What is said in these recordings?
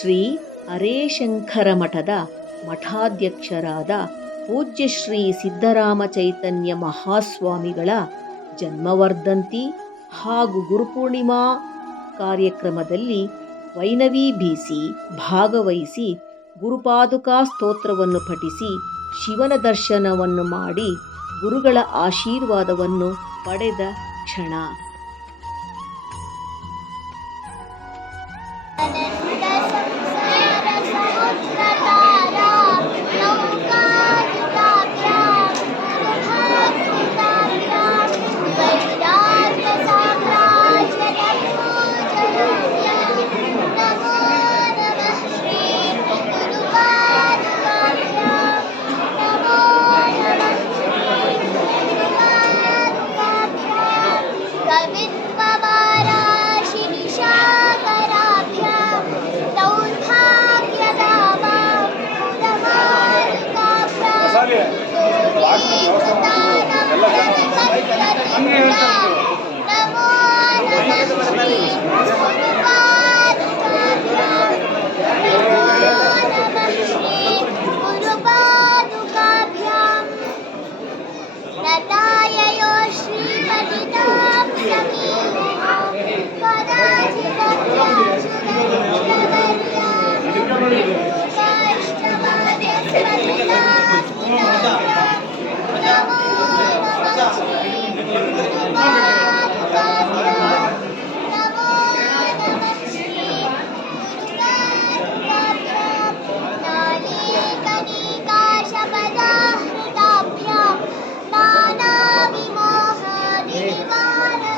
ಶ್ರೀ ಅರೇಶಂಕರ ಮಠದ ಮಠಾಧ್ಯಕ್ಷರಾದ ಪೂಜ್ಯ ಶ್ರೀ ಸಿದ್ದರಾಮ ಚೈತನ್ಯ ಮಹಾಸ್ವಾಮಿಗಳ ಜನ್ಮವರ್ಧಂತಿ ಹಾಗೂ ಗುರುಪೂರ್ಣಿಮಾ ಕಾರ್ಯಕ್ರಮದಲ್ಲಿ ವೈನವಿ ಬೀಸಿ ಭಾಗವಹಿಸಿ ಗುರುಪಾದುಕಾ ಸ್ತೋತ್ರವನ್ನು ಪಠಿಸಿ ಶಿವನ ದರ್ಶನವನ್ನು ಮಾಡಿ ಗುರುಗಳ ಆಶೀರ್ವಾದವನ್ನು ಪಡೆದ ಕ್ಷಣ. Sim,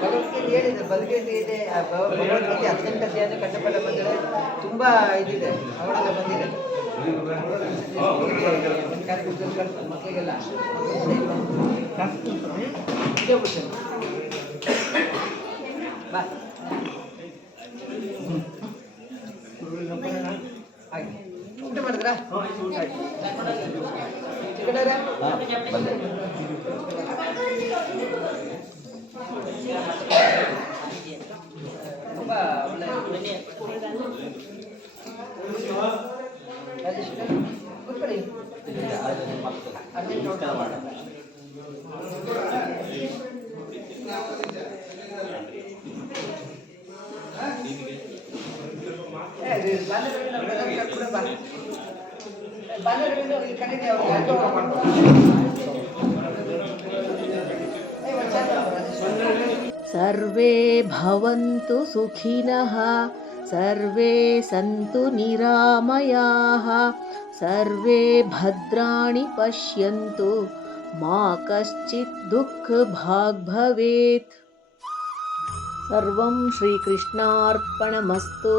ಭಗವದ್ಗೀತೆಯಲ್ಲಿ ಭಗವದ್ಗೀತೆ ಭಗವದ್ಗೀತೆ ಅತ್ಯಂತ ಕಷ್ಟಪಟ್ಟ ತುಂಬ ಇದಿದೆ ಅವಾಗೆಲ್ಲ ಬಂದಿದೆ ಮಕ್ಕಳಿಗೆಲ್ಲ ಹಾಗೆ ಊಟ ಮಾಡಿದ್ರಾ ತುಂಬ ಒಳ್ಳೆಯ सर्वे भवन्तु सुखिनः सर्वे सन्तु निरामयाः सर्वे भद्राणि पश्यन्तु मा कश्चित् दुःखभाग् भवेत्। सर्वं श्रीकृष्णार्पणमस्तु